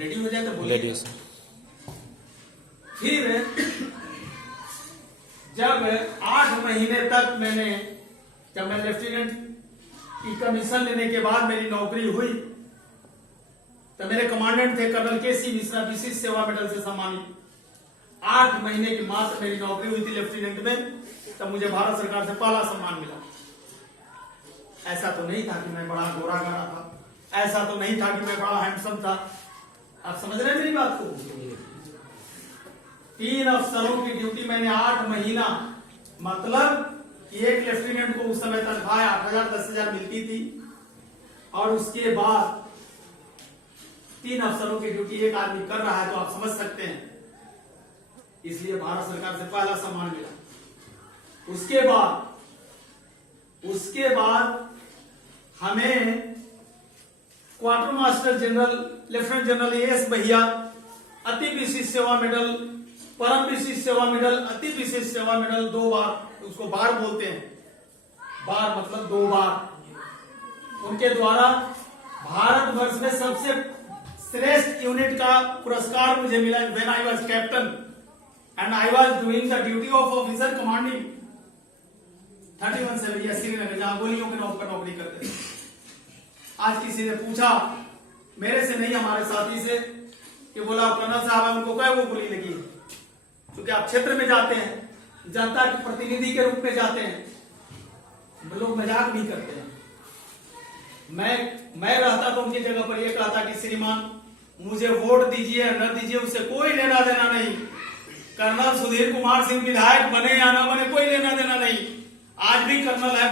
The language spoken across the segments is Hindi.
रेडी हो जाए तो बोलिए। फिर जब 8 महीने तक जब मैं लेफ्टिनेंट की कमीशन लेने के बाद मेरी नौकरी हुई, तो मेरे कमांडेंट थे कर्नल केसी मिश्रा, विशिष्ट सेवा मेडल से सम्मानित। 8 महीने की मात्र मेरी नौकरी हुई थी लेफ्टिनेंट में, तब मुझे भारत सरकार से पहला सम्मान मिला। ऐसा तो नहीं था कि मैं बड़ा गोरा गारा था, ऐसा तो नहीं था कि मैं बड़ा हैंडसम था। आप समझ रहे हैं मेरी बात को? 3 अफसरों की ड्यूटी मैंने 8 महीना, मतलब एक लेफ्टिनेंट को उस समय तनख्वाह 8,000 10,000 मिलती थी, और उसके बाद 3 अफसरों की ड्यूटी एक आदमी कर रहा है, तो आप समझ सकते हैं। इसलिए भारत सरकार से पहला सम्मान मिला। उसके बाद हमें quarter master general lieutenant general S भैया अति विशिष्ट सेवा मेडल, परम विशिष्ट सेवा मेडल, अति विशिष्ट सेवा मेडल 2 बार, उसको बार बोलते हैं, बार मतलब 2 बार, उनके द्वारा भारतवर्ष में सबसे श्रेष्ठ यूनिट का पुरस्कार मुझे मिला। When I was captain and I was doing the duty of officer commanding 31 Srinagar, जहां गोलियों के नौक पर नौकरी करते थे। आज किसी ने पूछा, मेरे से नहीं हमारे साथी से, कि बोला कर्नल साहब उनको क्या वो गोली लगी? क्योंकि आप क्षेत्र में जाते हैं, जनता के प्रतिनिधि के रूप में जाते हैं, लोग मजाक नहीं करते हैं। मैं रहता तो उनकी जगह पर यह कहता कि श्रीमान मुझे वोट दीजिए या न दीजिए, उससे कोई लेना देना नहीं। कर्नल सुधीर कुमार सिंह विधायक बने या न बने, कोई लेना देना नहीं। आज भी कर्नल है,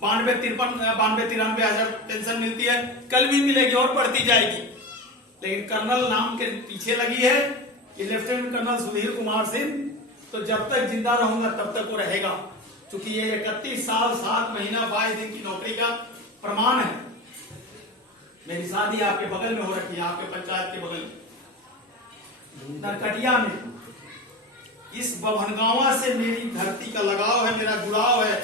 92-93 हजार पेंशन मिलती है, कल भी मिलेगी और बढ़ती जाएगी। लेकिन कर्नल नाम के पीछे लगी है कि लेफ्टिनेंट कर्नल सुधीर कुमार सिंह, तो जब तक जिंदा रहूंगा तब तक वो रहेगा। क्योंकि ये 31 साल 7 महीना 22 दिन की नौकरी का प्रमाण है। मेरी शादी आपके बगल में हो रखी है, आपके पंचायत के बगल में नरकटिया में। इस बभनगांवा से मेरी धरती का लगाव है, मेरा जुड़ाव है,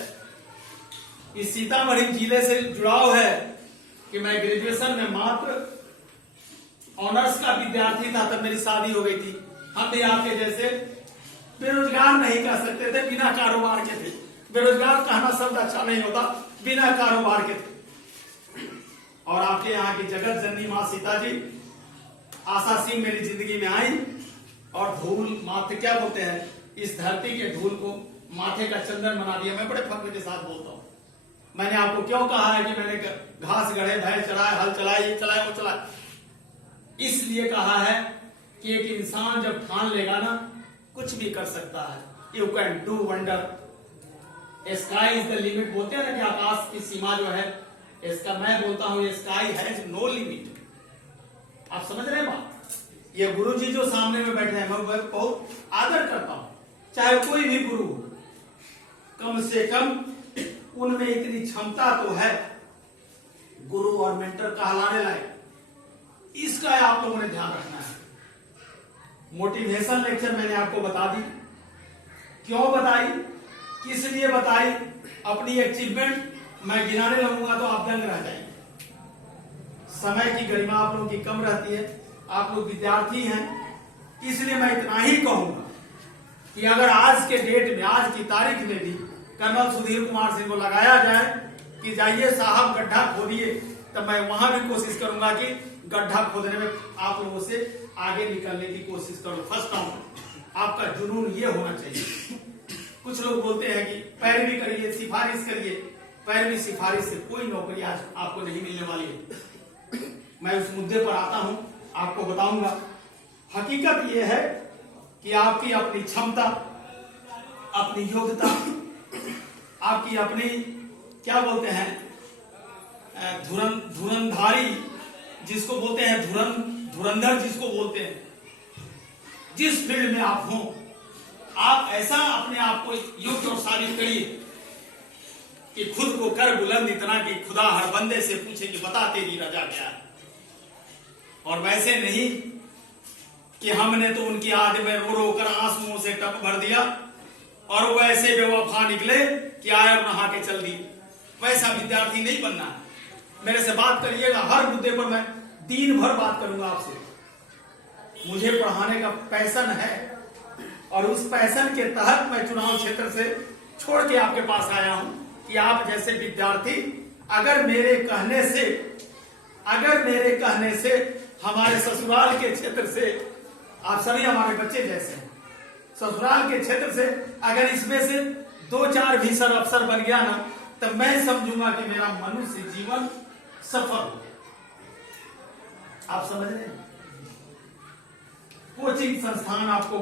इस सीतामढ़ी जिले से जुड़ाव है कि मैं ग्रेजुएशन में मात्र ऑनर्स का विद्यार्थी था तब मेरी शादी हो गई थी। हम भी आपके जैसे बेरोजगार नहीं कह सकते थे, बिना कारोबार के थे। बेरोजगार कहना शब्द अच्छा नहीं होता, बिना कारोबार के थे। और आपके यहाँ की जगत जननी माँ सीता जी, आशा सिंह मेरी जिंदगी में आई, और धूल माथे क्या बोलते हैं, इस धरती के धूल को माथे का चंदन बना दिया। मैं बड़े फख्र के साथ बोलता हूँ। मैंने आपको क्यों कहा है कि मैंने घास गढ़े, भैंस चलाए, हल चलाए, ये चलाए, वो चलाए? इसलिए कहा है कि एक इंसान जब ठान लेगा ना, कुछ भी कर सकता है। You can do wonder, sky is the limit बोलते हैं ना, कि आकाश की सीमा जो है, इसका मैं बोलता हूं स्काई हैज नो लिमिट। आप समझ रहे हैं बात? ये गुरुजी जो सामने में बैठे हैं, मैं बहुत आदर करता हूं, चाहे कोई भी गुरु हो, कम से कम उनमें इतनी क्षमता तो है गुरु और मेंटर कहलाने लायक। इसका आप लोगों ने ध्यान रखना है। मोटिवेशन लेक्चर मैंने आपको बता दी, क्यों बताई, किस लिए बताई। अपनी अचीवमेंट मैं गिनाने लगूंगा तो आप दंग रह जाएंगे। समय की गरिमा आप लोगों की कम रहती है, आप लोग विद्यार्थी हैं, इसलिए मैं इतना ही कहूंगा कि अगर आज के डेट में, आज की तारीख में भी कर्नल सुधीर कुमार सिंह को लगाया जाए कि जाइए साहब गड्ढा खोदिए, तब मैं वहां भी कोशिश करूंगा कि गड्ढा खोदने में आप लोगों से आगे निकलने की कोशिश करूं, फर्स्ट आऊं। आपका जुनून ये होना चाहिए। कुछ लोग बोलते हैं कि पैरवी करिए, सिफारिश करिए। पैरवी सिफारिश से कोई नौकरी आज आपको नहीं मिलने वाली है। मैं उस मुद्दे पर आता हूं, आपको बताऊंगा। हकीकत यह है कि आपकी अपनी क्षमता, अपनी योग्यता, आपकी अपनी क्या बोलते हैं, धुरंधारी जिसको बोलते हैं, धुरंधर जिसको बोलते हैं, जिस फील्ड में आप हो, आप ऐसा अपने आप को योग्य और साबित करिए कि खुद को कर बुलंद इतना कि खुदा हर बंदे से पूछे कि बता तेरी रजा क्या है। और वैसे नहीं कि हमने तो उनकी आद में रो रो कर आंसुओं से टप भर दिया और वो ऐसे बेवफा निकले कि आए और नहा के चल दी। वैसा विद्यार्थी नहीं बनना है। मेरे से बात करिएगा, हर मुद्दे पर मैं दिन भर बात करूंगा आपसे। मुझे पढ़ाने का पैशन है और उस पैशन के तहत मैं चुनाव क्षेत्र से छोड़ के आपके पास आया हूं कि आप जैसे विद्यार्थी अगर मेरे कहने से हमारे ससुराल के क्षेत्र से, आप सभी हमारे बच्चे जैसे हैं, ससुराल के क्षेत्र से अगर इसमें से 2-4 भी सर अफसर बन गया ना, तब मैं समझूंगा कि मेरा मनुष्य जीवन सफल हो गया। आप समझ रहे हैं? कोचिंग संस्थान आपको